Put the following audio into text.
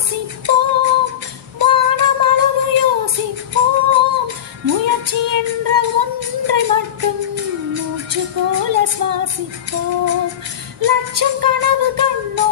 வாசிப்போம், வானமளவு யோசிப்போம். முயற்சி என்ற ஒன்றை மட்டும் மூச்சு போல சுவாசிப்போம். லட்சம் கனவு கண்ணோ